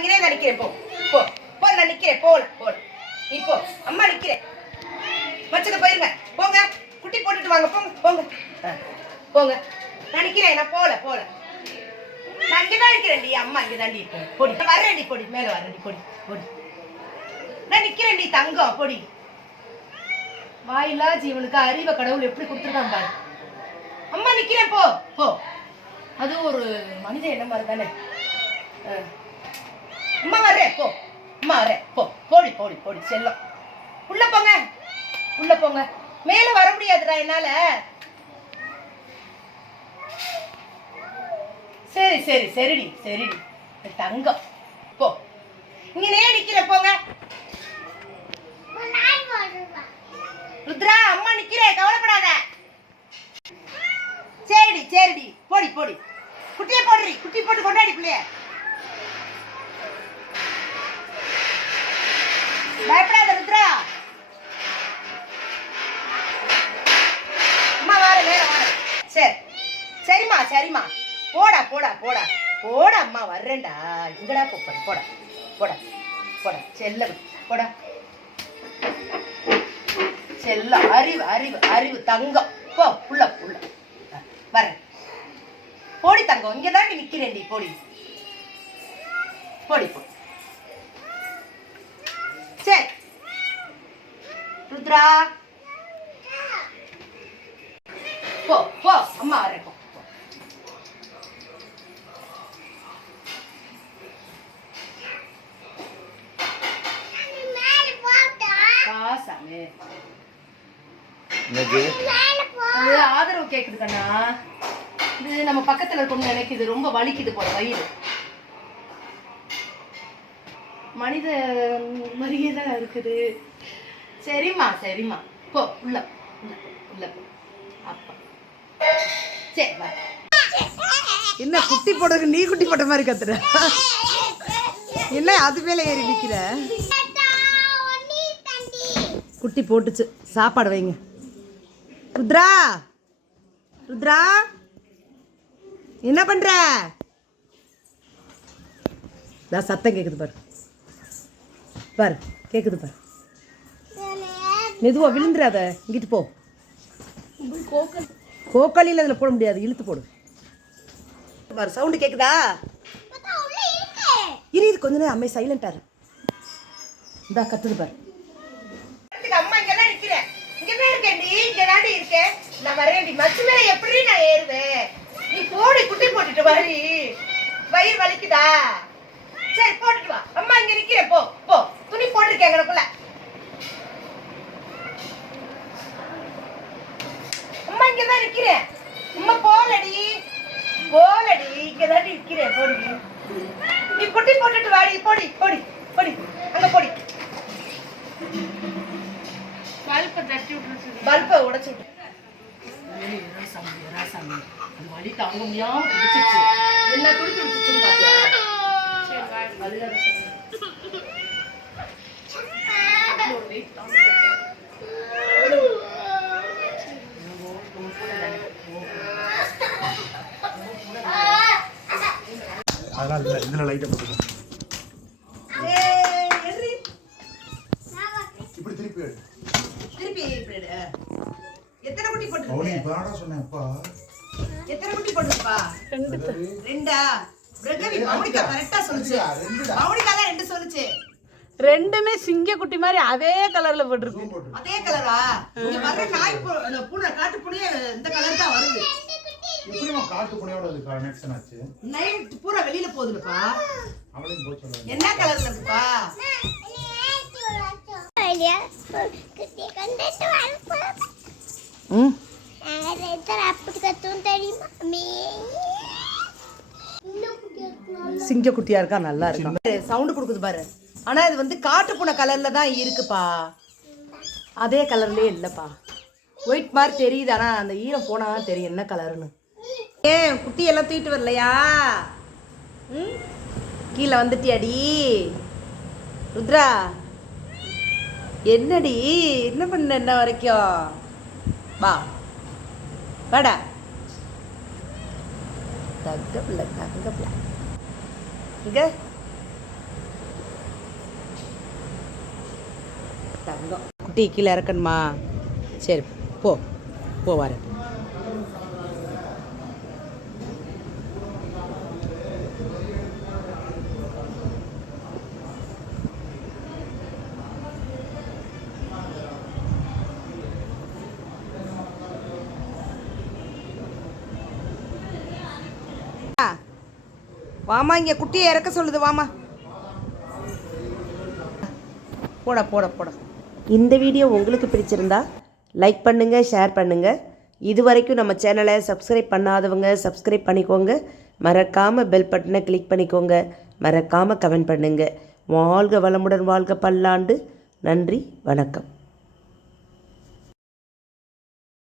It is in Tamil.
இங்கே தான் போ போ போ நான் நிக்கிறேன் போல போல நீ போ அம்மா நிக்கிறேன் மச்சக்க போயிருங்க போங்க குட்டி போட்டுட்டு வாங்க போங்க போங்க போங்க நான் நிக்கிறேன் நான் போல போல நான் இங்கே தான் நிக்கிறேன்டி அம்மா இங்கே தாண்டி இருக்கேன் பொடி வரேன்டி பொடி மேலே வரேன்டி பொடி பொடி நான் நிக்கிறேன்டி தங்கம் பொடி வாயிலா ஜீவனுக்கு அறிவை கடவுள் எப்படி கொடுத்துருக்கான் பாரு அம்மா நிக்கிறேன் போ போ அது ஒரு மனித என்ன மாதிரி தானே ஆ. அம்மா வர்றேன் போ அம்மா வர்றேன் போ போடி போடி போடி செல்லம். உள்ள போங்க உள்ள போங்க. மேல வர முடியாதுடா என்னால. சரி சரி சரிடி சரிடி. தங்கம். போ. இங்க நே நிக்கிற போங்க. ருத்ரா அம்மா நிக்கிறேன் கவலைப்படாத. சரிடி சரிடி. போடி போடி. குட்டியை போடுறி குட்டி போட்டு கொண்டாடி பிள்ளைய. பயப்படாத ருத்ரா. அம்மா வார வார. சரி. சரிம்மா சரிம்மா. போடா போடா போடா. போடா அம்மா வர்றேன்டா. இங்கடா போப்பட போடா போடா. போடா செல்ல போடா. செல்ல அறிவு அறிவு அறிவு தங்கம். போ புள்ள புள்ள. வர்றேன். போடி தங்கம். இங்க தான் நிக்கிறேன் நீ போடி போடி சரி ருத்ரா போ போ அம்மா வரேன் போ ஆதரவு கேக்குது கண்ணா இது நம்ம பக்கத்துல இருக்கணும் நினைக்குது. ரொம்ப வலிக்குது போல வயிறு. மனித மாதிரியே தான் இருக்குது. சரிம்மா சரிம்மா. போ உள்ள உள்ள அப்பா. சரி என்ன குட்டி போடுறது நீ குட்டி போட்ட மாதிரி கத்துற? என்ன அது மேல ஏறி நிக்கிற? குட்டி போட்டுச்சு. சாப்பாடு வைங்க. ருத்ரா ருத்ரா என்ன பண்ற? நான் சத்தம் கேக்குது பாரு. பாரு கேட்குது பாரு. மெதுவாக விழுந்துடாத இங்கிட்டு போ. கோக்கலியில் அதில் போட முடியாது இழுத்து போடு. பாரு சவுண்டு கேட்குதா இரு இரு கொஞ்ச நேரம் அம்மை சைலண்டா இரு. இந்தா கத்துது பாரு. அம்மா இங்க தான் நிக்கிறேன். தான் இருக்கேன் இங்கே தாண்டி இருக்கேன். நான் வரேன்டி மச்சு மேல எப்படி நான் ஏறுவேன்? நீ போடி குட்டி போட்டுட்டு வரி வயிறு வலிக்குதா? சரி போட்டுட்டு வா. அம்மா இங்க நிக்கிறேன். போ போ. துணி போட்டிருக்கேன் எனக்குள்ள அம்மா இங்க தான் நிக்கிறேன். அம்மா போலடி போலடி இங்க தான் நிக்கிறேன். போடி. நீ குட்டி போட்டுட்டு வாடி போடி போடி போடி. அங்க போடி. பல்பை உடைச்சு விட்டு. தாங்க முடியாம பிடிச்சிச்சு என்ன துடிச்சு பிடிச்சிச்சுன்னு பாத்தியா? அதெல்லாம் இல்லை இதில் லைட்டை போட்டுக்கோ. இப்படி திருப்பி. திருப்பி இப்படி. எத்தனை குட்டி பவுனி போட்டுருக்கு? இப்பதானடா சொன்னேன் அப்பா எத்தனை குட்டி போட்டுருப்பா? ரெண்டா. பிரகவி மௌனிகா கரெக்டா சொல்லுச்சு. ரெண்டுடா. மௌனிகா தான் ரெண்டு சொல்லுச்சு. ரெண்டுமே சிங்க குட்டி மாதிரி அதே கலர்ல போட்டிருக்கு. போட்டு அதே கலரா இங்க வர்ற நாய் பூனை காட்டு பூனையே இந்த கலர் தான் வருது. எப்படிமா காட்டு புனையோட அது கனெக்ஷன் ஆச்சு. நைட் பூரா வெளியில போகுதுப்பா அவளையும் போய் என்ன கலர்ல இருக்குப்பா ம். சிங்க குட்டியா இருக்கா? நல்லா இருக்கா? சவுண்ட் கொடுக்குது பாரு. ஆனா இது வந்து காட்டு பூனை கலர்ல தான் இருக்குப்பா. அதே கலர்லயே இல்லப்பா. ஒயிட் மாதிரி தெரியுது ஆனா அந்த ஈரம் போனா தான் தெரியும் என்ன கலர்னு ஏன் குட்டியெல்லாம் தூக்கிட்டு வரலையா? ம்? கீழே வந்துட்டியாடி? ருத்ரா என்னடி? என்ன பண்ண என்ன வரைக்கும்? வா. வாடா. தங்க பிள்ளை தங்க பிள்ளை இங்க. தங்கம். குட்டி கீழே இறக்கணுமா? சரி போ. போ வரேன் வாமா இங்கே குட்டியை இறக்க சொல்லுது வாமா. போட போட போட. இந்த வீடியோ உங்களுக்கு பிடிச்சிருந்தா லைக் பண்ணுங்கள் ஷேர் பண்ணுங்கள் இது வரைக்கும் நம்ம சேனலை சப்ஸ்கிரைப் பண்ணாதவங்க சப்ஸ்கிரைப் பண்ணிக்கோங்க. மறக்காமல் பெல் பட்டனை கிளிக் பண்ணிக்கோங்க. மறக்காமல் கமெண்ட் பண்ணுங்கள் வாழ்க வளமுடன் வாழ்க பல்லாண்டு. நன்றி வணக்கம்.